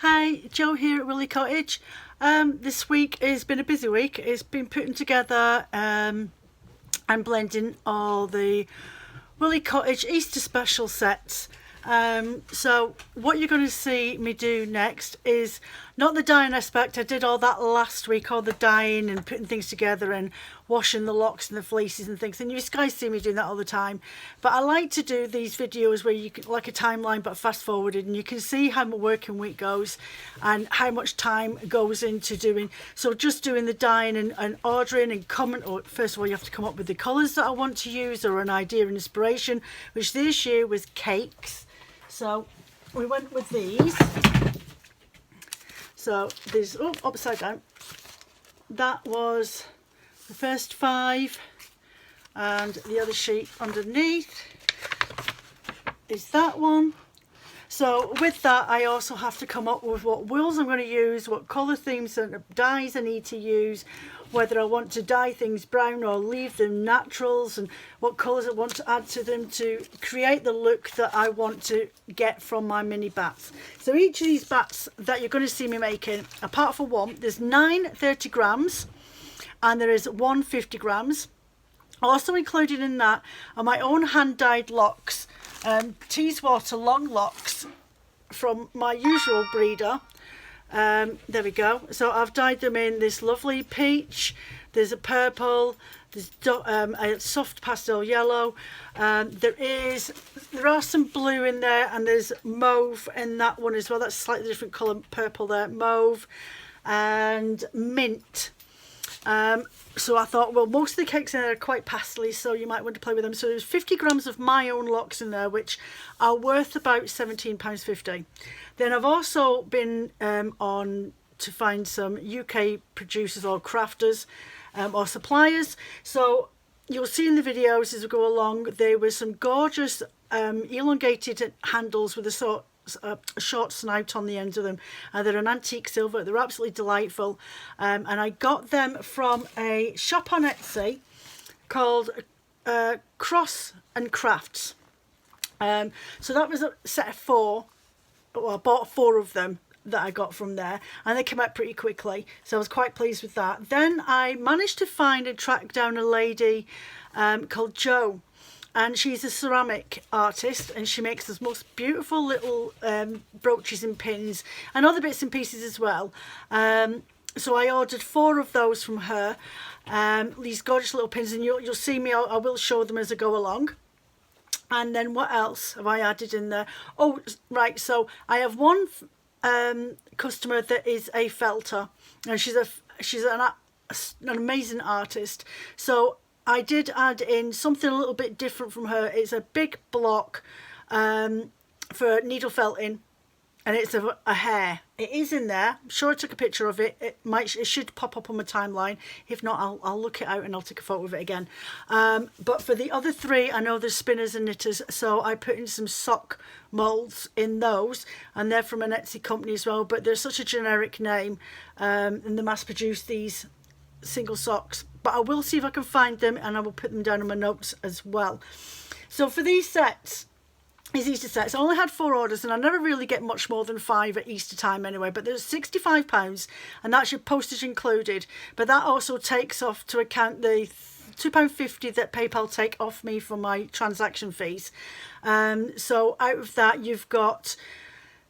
Hi, Joe here at Willie Cottage. This week has been a busy week. It's been putting together and blending all the Willie Cottage Easter special sets. So what you're going to see me do next is not the dyeing aspect. I did all that last week, all the dyeing and putting things together and washing the locks and the fleeces and things, and you guys see me doing that all the time. But I like to do these videos where you can, like a timeline but fast forwarded, and you can see how my working week goes and how much time goes into doing. So just doing the dyeing and ordering and comment, or first of all you have to come up with the colours that I want to use or an idea and inspiration, which this year was cakes. So we went with these. So there's, oh, upside down. That was the first 5, and the other sheet underneath is that one. So with that, I also have to come up with what wools I'm going to use, what colour themes and dyes I need to use, whether I want to dye things brown or leave them naturals, and what colours I want to add to them to create the look that I want to get from my mini bats. So each of these bats that you're going to see me making, apart from one, there's 9 30 grams and there is 1 50 grams. Also included in that are my own hand-dyed locks, Teeswater long locks from my usual breeder. There we go. So I've dyed them in this lovely peach, there's a purple, there's a soft pastel yellow, there are some blue in there, and there's mauve in that one as well. That's slightly different colour, purple there, mauve and mint. So I thought, well, most of the cakes in there are quite pastely, so you might want to play with them. So there's 50 grams of my own locks in there, which are worth about £17.50. Then I've also been on to find some UK producers or crafters or suppliers. So you'll see in the videos as we go along, there were some gorgeous elongated handles with a short snout on the ends of them. They're an antique silver. They're absolutely delightful, and I got them from a shop on Etsy called Cross and Crafts. So that was a set of 4. Well, I bought 4 of them that I got from there, and they came out pretty quickly, so I was quite pleased with that. Then I managed to find and track down a lady called Jo, and she's a ceramic artist, and she makes those most beautiful little brooches and pins and other bits and pieces as well. So I ordered 4 of those from her, these gorgeous little pins, and you'll see me, I will show them as I go along. And then what else have I added in there? Oh, right, so I have one customer that is a felter, and she's an amazing artist. So I did add in something a little bit different from her. It's a big block for needle felting, and it's a hair. It is in there. I'm sure I took a picture of it. It should pop up on my timeline. If not, I'll look it out and I'll take a photo of it again. But for the other 3, I know there's spinners and knitters, so I put in some sock molds in those, and they're from an Etsy company as well, but they're such a generic name, and they mass produce these single socks. But I will see if I can find them, and I will put them down in my notes as well. So for these sets, these Easter sets, I only had 4 orders, and I never really get much more than 5 at Easter time anyway, but there's £65, and that's your postage included. But that also takes off to account the £2.50 that PayPal take off me for my transaction fees. So out of that, you've got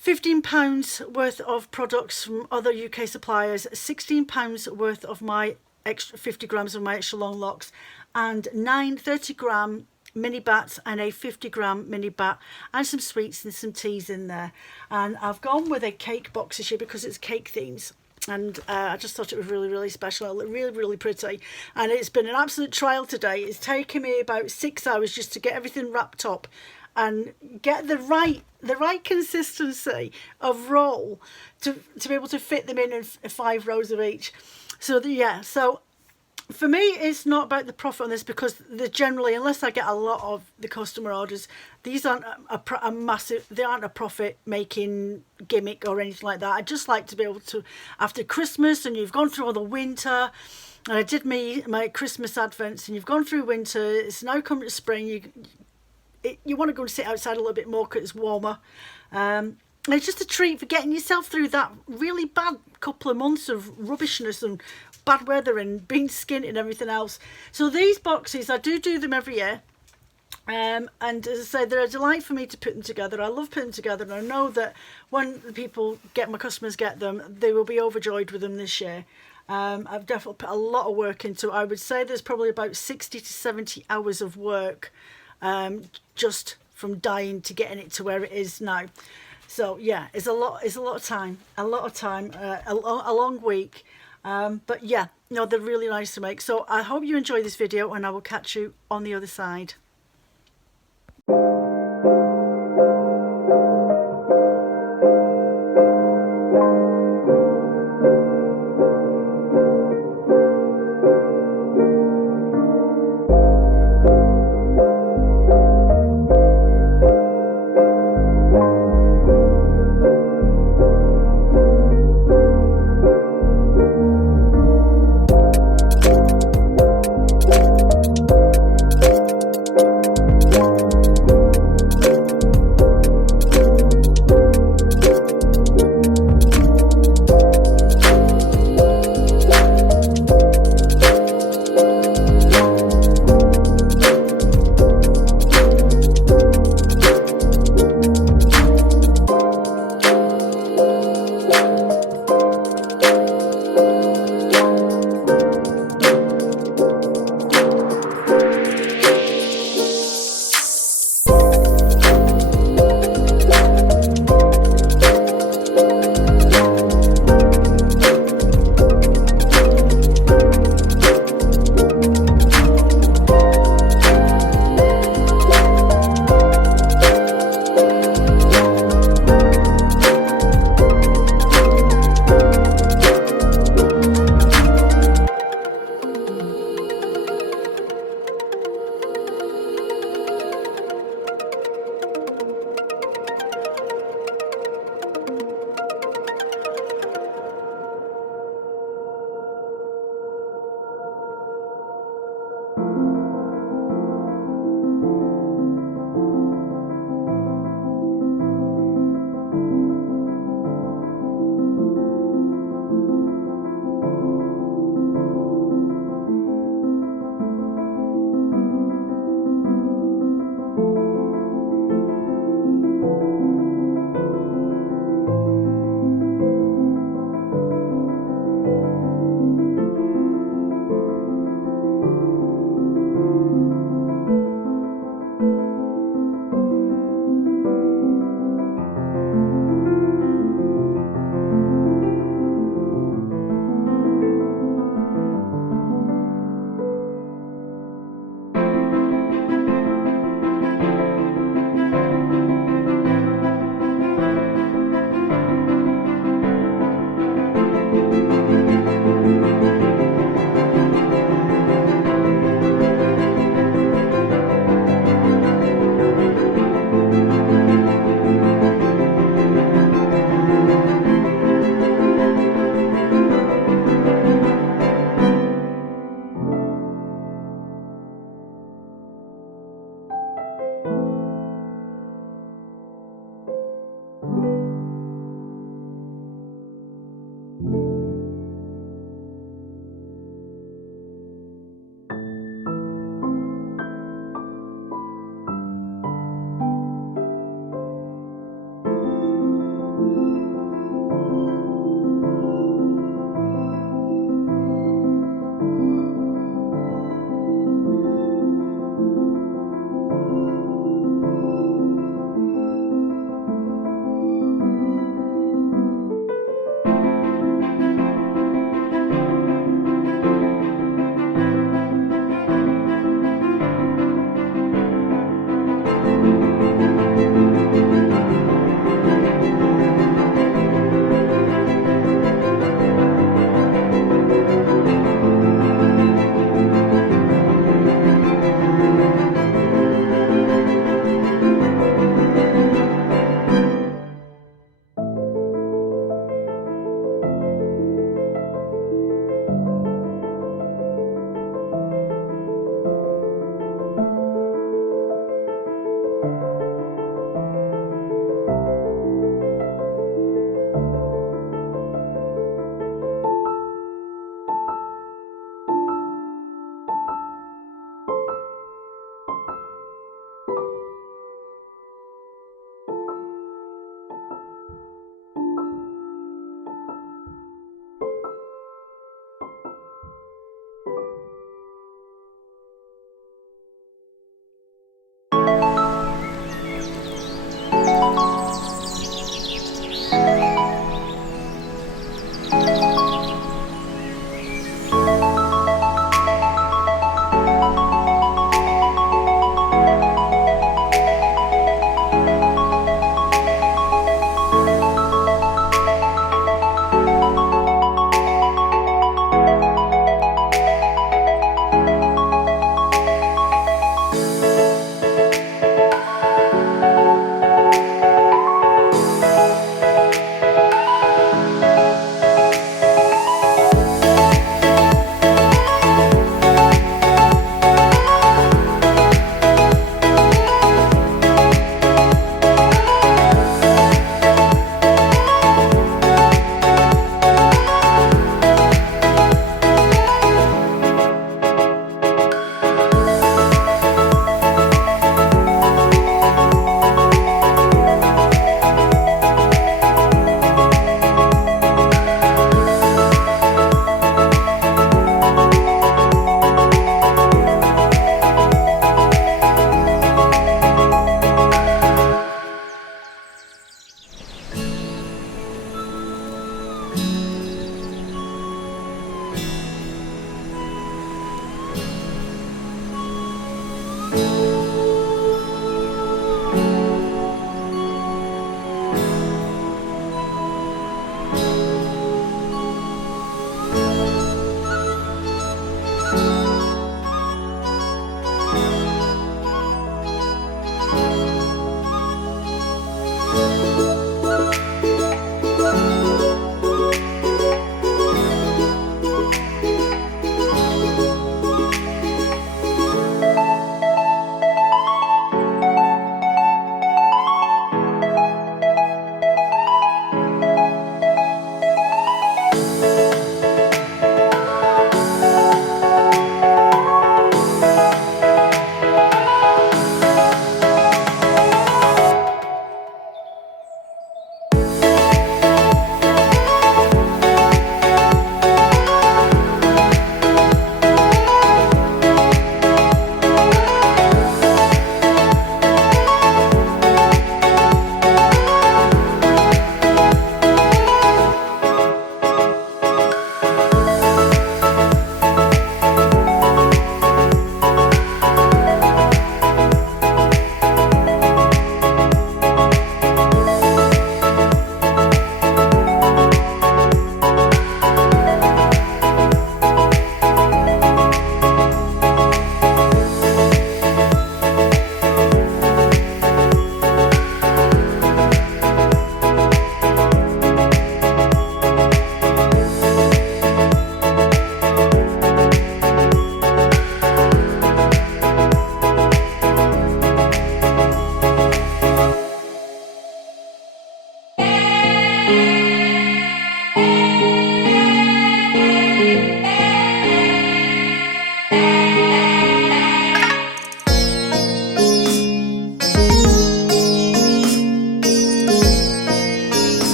£15 worth of products from other UK suppliers, £16 worth of my extra 50 grams of my extra long locks, and 9 30-gram mini bats and a 50-gram mini bat, and some sweets and some teas in there. And I've gone with a cake box this year because it's cake themes, and I just thought it was really, really special. It looked really, really pretty, and it's been an absolute trial today. It's taken me about 6 hours just to get everything wrapped up and get the right consistency of roll to be able to fit them in 5 rows of each. So so for me, it's not about the profit on this, because they're generally, unless I get a lot of the customer orders, these aren't a massive, they aren't a profit making gimmick or anything like that. I just like to be able to, after Christmas and you've gone through all the winter, and I did my Christmas advents, and you've gone through winter, it's now coming to spring, you want to go and sit outside a little bit more because it's warmer. And it's just a treat for getting yourself through that really bad couple of months of rubbishness and bad weather and being skint and everything else. So these boxes, I do them every year. And as I say, they're a delight for me to put them together. I love putting them together, and I know that when the people my customers get them, they will be overjoyed with them this year. I've definitely put a lot of work into it. I would say there's probably about 60 to 70 hours of work just from dyeing to getting it to where it is now. So yeah, it's a lot of time, a long week. But yeah, no, they're really nice to make. So I hope you enjoy this video, and I will catch you on the other side.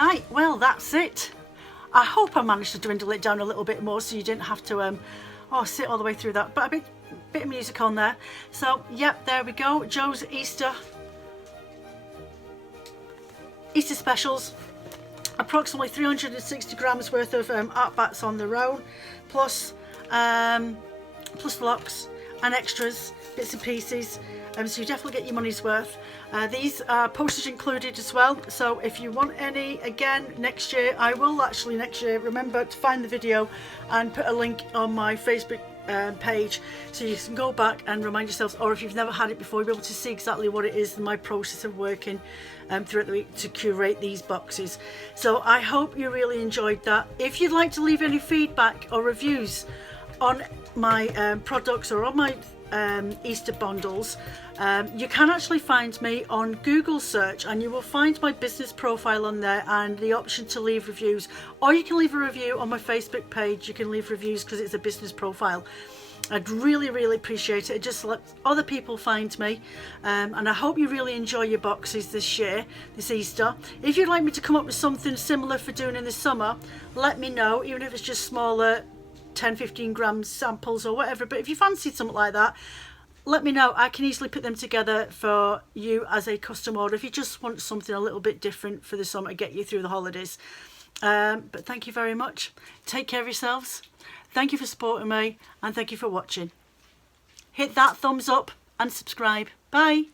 Right, well, that's it. I hope I managed to dwindle it down a little bit more so you didn't have to sit all the way through that, but a bit of music on there. So yep, there we go. Joe's Easter specials. Approximately 360 grams worth of art bats on their own, plus blocks and extras, bits and pieces. So you definitely get your money's worth. These are postage included as well, so if you want any, again, next year, I will actually next year remember to find the video and put a link on my Facebook page so you can go back and remind yourselves, or if you've never had it before, you'll be able to see exactly what it is and my process of working throughout the week to curate these boxes. So I hope you really enjoyed that. If you'd like to leave any feedback or reviews on my products or on my Easter bundles, you can actually find me on Google search, and you will find my business profile on there and the option to leave reviews, or you can leave a review on my Facebook page. You can leave reviews because it's a business profile. I'd really appreciate it. It just lets other people find me, and I hope you really enjoy your boxes this year, this Easter. If you'd like me to come up with something similar for doing in the summer, let me know, even if it's just smaller 10-15 gram samples or whatever. But if you fancied something like that, let me know. I can easily put them together for you as a custom order if you just want something a little bit different for the summer to get you through the holidays. But thank you very much. Take care of yourselves. Thank you for supporting me, and thank you for watching. Hit that thumbs up and subscribe. Bye.